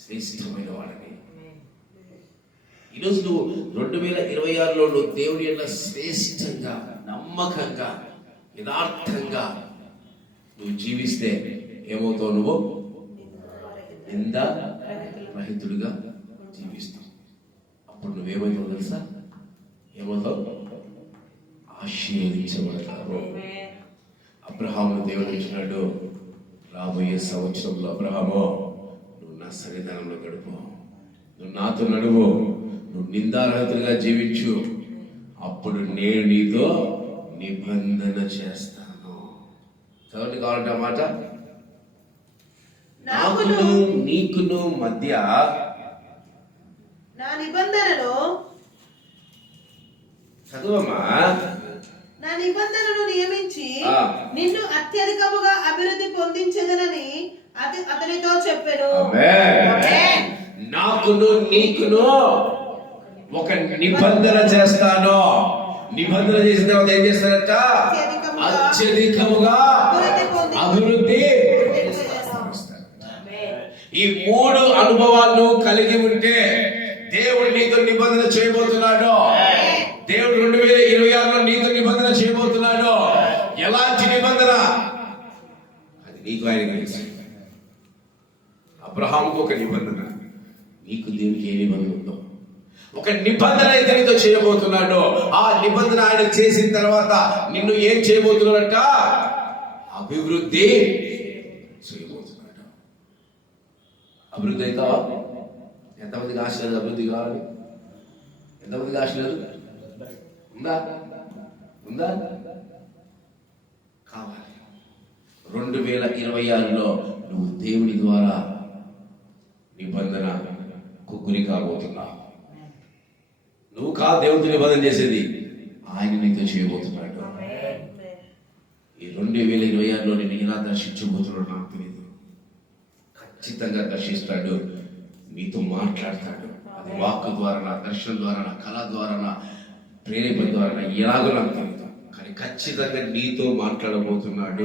శ్రేష్టమైన వాడని ఈరోజు నువ్వు 2026లో నువ్వు దేవుడి యొక్క శ్రేష్టంగా, నమ్మకంగా, యథార్థంగా నువ్వు జీవిస్తే ఏమవుతావు? నువ్వు నింద రహితుడుగా జీవిస్తావు. అప్పుడు నువ్వేమవుతావు తెలుసా? ఏమవుతావు? ఆశీర్వదించబడతావు. అబ్రహామును దేవుడు ఇచ్చినాడు, రాబోయే సంవత్సరంలో అబ్రహాము నువ్వు నా సన్నిధానంలో గడుపు, నువ్వు నాతో నడువు, నువ్వు నిందారహితులుగా జీవించు, అప్పుడు నేను నీతో నిబంధన చేస్తాను. చదవండి కావాలంటే ఆ మాట. నాకును నీకును మధ్య నా నిబంధనను, చదువమ్మా, నా నిబంధనను నియమించి నిన్ను అత్యధికముగా అభివృద్ధి పొందించదనని అతనితో చెప్పాను. నాకును నీకును ఒక నిబంధన చేస్తాను. నిబంధన చేసిన తర్వాత ఏం చేస్తారట? అత్యధికముగా అభివృద్ధి. ఈ 3 అనుభవాలను కలిగి ఉంటే దేవుడు నీతో నిబంధన చేయబోతున్నాడు. దేవుడు 2026లో నీతో నిబంధన చేయబోతున్నాడు. ఎలాంటి నిబంధన? అది నీకు ఆయన తెలుసు. అబ్రహాముకు ఒక నిబంధన, నీకు దేవునికి ఏ నిబంధన ఉందో ఒక నిబంధన అయితే నీతో చేయబోతున్నాడు. ఆ నిబంధన ఆయన చేసిన తర్వాత నిన్ను ఏం చేయబోతున్నాడట? అభివృద్ధి చేయబోతున్నాడు. అభివృద్ధి అవుతావా? ఎంతమందికి ఆశ లేదు అభివృద్ధి కావాలి? ఎంతమందికి ఆశ లేదు? ఉందా? ఉందా? కావాలి. 2026లో నువ్వు దేవుని ద్వారా నిబంధన గురి కాబోతున్నావు. నువ్వు దేవుడితో నిబంధన చేసేది, ఆయన నీతో చేయబోతున్నాడు. ఈ 2026లో నేను ఎలా దర్శించబోతున్నాడు నాకు తెలియదు. ఖచ్చితంగా దర్శిస్తాడు, నీతో మాట్లాడతాడు. అది వాక్కు ద్వారా, నా దర్శనం ద్వారా, నా కళ ద్వారా, నా ప్రేరేపణ ద్వారా, ఎలాగో నాకు తెలియదు. కానీ ఖచ్చితంగా నీతో మాట్లాడబోతున్నాడు,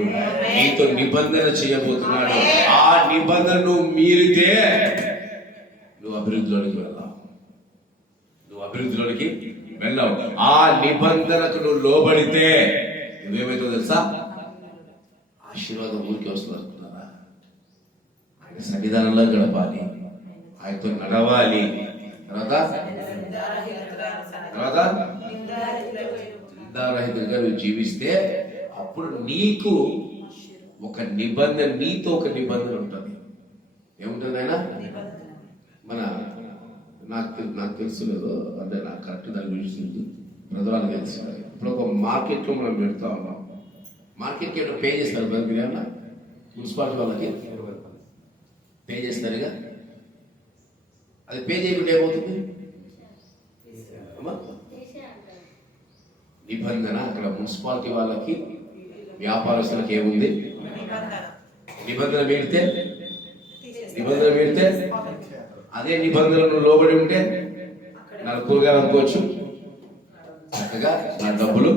నీతో నిబంధన చేయబోతున్నాడు. ఆ నిబంధనను మీరితే నువ్వు అభివృద్ధిలోనికి వెళ్ళావు. నువ్వు అభివృద్ధిలోనికి వెళ్ళావు. ఆ నిబంధనకు నువ్వు లోబడితే నువ్వేమైతే తెలుసా? ఆశీర్వాదం ఊరికి వస్తుంది అనుకున్నారా? ఆయన సన్నిధానంలో గడపాలి, ఆయనతో నడవాలి. తర్వాత నిందారహితంగా నువ్వు జీవిస్తే అప్పుడు నీకు ఒక నిబంధన, నీతో ఒక నిబంధన ఉంటుంది. ఏముంటుంది ఆయన? మన నాకు తెలుసు లేదు, అంటే నాకు కరెక్ట్ దాని గురించి ప్రధానం తెలుసు. ఇప్పుడు ఒక మార్కెట్లో మనం పెడతా ఉన్నాం. మార్కెట్కి ఏమైనా పే చేస్తారు కదా మీరు? ఏమన్నా మున్సిపాలిటీ వాళ్ళకి పే చేస్తారుగా. అది పే చేయకుండా ఏమవుతుంది? నిబంధన. అక్కడ మున్సిపాలిటీ వాళ్ళకి, వ్యాపారస్తులకు ఏముంది? నిబంధన మీరితే అదే నిబంధనలు లోబడి ఉంటే నలుగురుగా అనుకోవచ్చు, చక్కగా నా డబ్బులు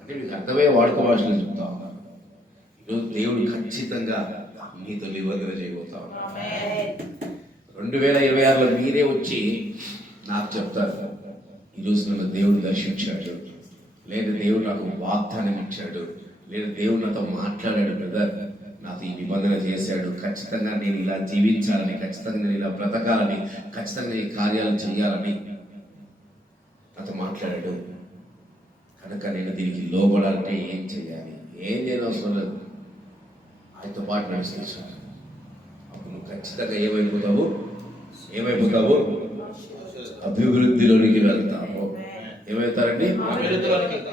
అంటే మీకు అర్థమయ్యే వాడుక భాషలో చెప్తా ఉన్నాను. ఈరోజు దేవుడు ఖచ్చితంగా నీతో నిబంధన చేయబోతా ఉన్నాడు. 2026లో మీరే వచ్చి నాకు చెప్తారు, ఈరోజు నన్ను దేవుడు దర్శించాడు, లేదా దేవుడు నాకు వాగ్దానం ఇచ్చాడు, లేదా దేవుడు నాతో మాట్లాడాడు, బ్రదర్ నాతో ఈ నిబంధన చేశాడు, ఖచ్చితంగా నేను ఇలా జీవించాలని, ఖచ్చితంగా నేను ఇలా బ్రతకాలని, ఖచ్చితంగా ఈ కార్యాలు చేయాలని నాతో మాట్లాడాడు. కనుక నేను దీనికి లోబడాలంటే ఏం చేయాలి? ఏం చేయడం అవసరం లేదు, ఆయనతో పాటు నడిచేసాను. అప్పుడు నువ్వు ఖచ్చితంగా ఏమైపోతావు? అభివృద్ధిలోనికి వెళ్తాము. ఏమవుతారండి?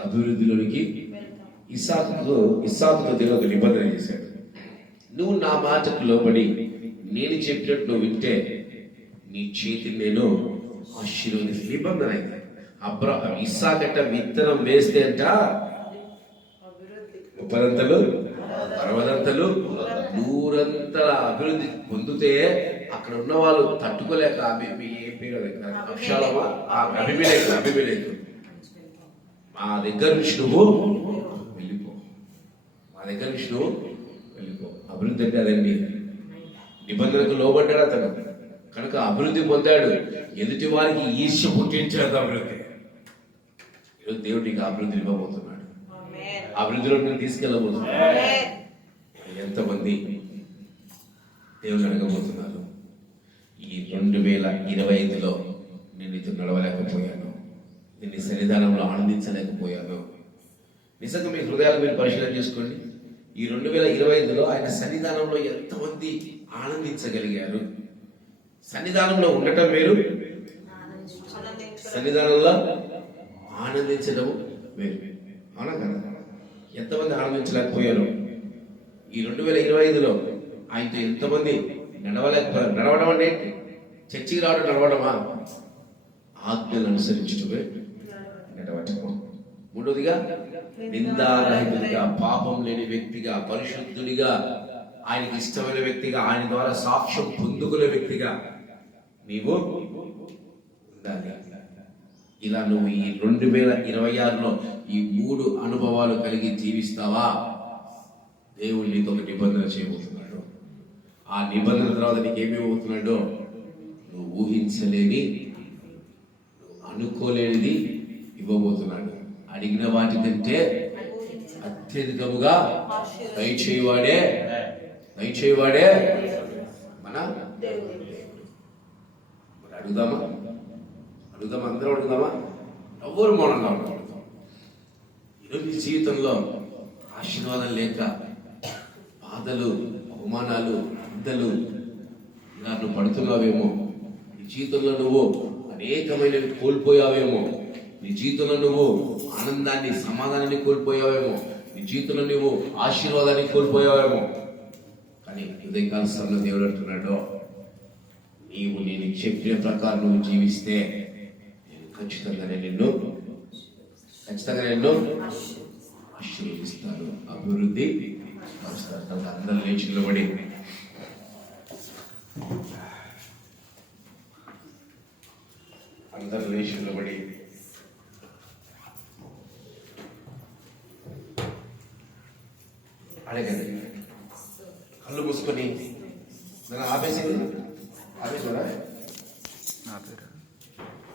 అభివృద్ధిలోనికి. ఇస్సాకుతో దేవుడు ఒక నిబంధన చేశాడు. నువ్వు నా మాటకు లోబడి నేను చెప్పినట్టు నువ్వు వింటే నీ చేతిని నేను ఆశీర్వదించి నిబంధన అయితే ఇస్సాకట విత్తనం వేస్తే అంట 30 60 100 అభివృద్ధి పొందితే అక్కడ ఉన్న వాళ్ళు తట్టుకోలేక అభిమేలేకు మా దగ్గర నుంచి నువ్వు వెళ్ళిపో. అభివృద్ధి అంటే అదండి. నిబంధనకు లోబడ్డాడు అతను, కనుక అభివృద్ధి పొందాడు. ఎదుటి వారికి ఈర్ష్య పుట్టించాడు అభివృద్ధి. ఈరోజు దేవుడు నీకు అభివృద్ధి ఇవ్వబోతున్నాడు, అభివృద్ధిలో నేను తీసుకెళ్ళబోతున్నాడు. ఎంతమంది దేవుని అడగబోతున్నారు? ఈ 2025లో నేను నీతో నడవలేకపోయాను, నేను సన్నిధానంలో ఆనందించలేకపోయాను. నిజంగా మీ హృదయాలు మీరు పరిశీలన చేసుకోండి. ఈ 2025లో ఆయన సన్నిధానంలో ఎంతమంది ఆనందించగలిగారు? సన్నిధానంలో ఉండటం వేరు, సన్నిధానంలో ఆనందించడం వేరు. అవునా కదా? ఎంతమంది ఆనందించలేకపోయారు? ఈ 2025లో ఆయనతో ఎంతమంది నడవలేకపోయారు? నడవడం అంటే చర్చికి రావడం నడవడమా? ఆజ్ఞలు అనుసరించడమే నడవటము. మూడోదిగా నిందారహితుడిగా, పాపం లేని వ్యక్తిగా, పరిశుద్ధుడిగా, ఆయనకి ఇష్టమైన వ్యక్తిగా, ఆయన ద్వారా సాక్ష్యం పొందుకునే వ్యక్తిగా నీవు ఉండాలి. ఇలా నువ్వు ఈ 2026లో ఈ 3 అనుభవాలు కలిగి జీవిస్తావా? దేవుడు నీతో ఒక నిబంధన చేయబోతున్నాడు. ఆ నిబంధన తర్వాత నీకేమేమవుతున్నాడో నువ్వు ఊహించలేని, నువ్వు అనుకోలేనిది ఇవ్వబోతున్నాడు. అడిగిన వాటి కంటే అత్యధికముగా దయచేయవాడే మన దేవుడు. మరి అడుగుదామా? అందరూ అడుగుదామా? ఎవరు మౌనంగా ఉంటాం? ఈరోజు నీ జీవితంలో ఆశీర్వాదం లేక బాధలు, అవమానాలు, నిందలు ఇలా నువ్వు పడుతున్నావేమో, నీ జీవితంలో నువ్వు అనేకమైనవి కోల్పోయావేమో, నీ జీవితంలో నువ్వు ఆనందాన్ని, సమాధానాన్ని కోల్పోయావేమో, నీ జీవితంలో నువ్వు ఆశీర్వాదాన్ని కోల్పోయావేమో. కానీ ఉదయకాల సమయంలో దేవుడు అంటున్నాడు, నీవు నేను చెప్పిన ప్రకారం నువ్వు జీవిస్తే నేను ఖచ్చితంగానే నిన్ను ఆశీర్వదిస్తాను, అభివృద్ధి పరుస్తాను. అందరూ లేచి నిలబడి అడగండి. కళ్ళు మూసుకొని ఆపేసింది, ఆపేసారా?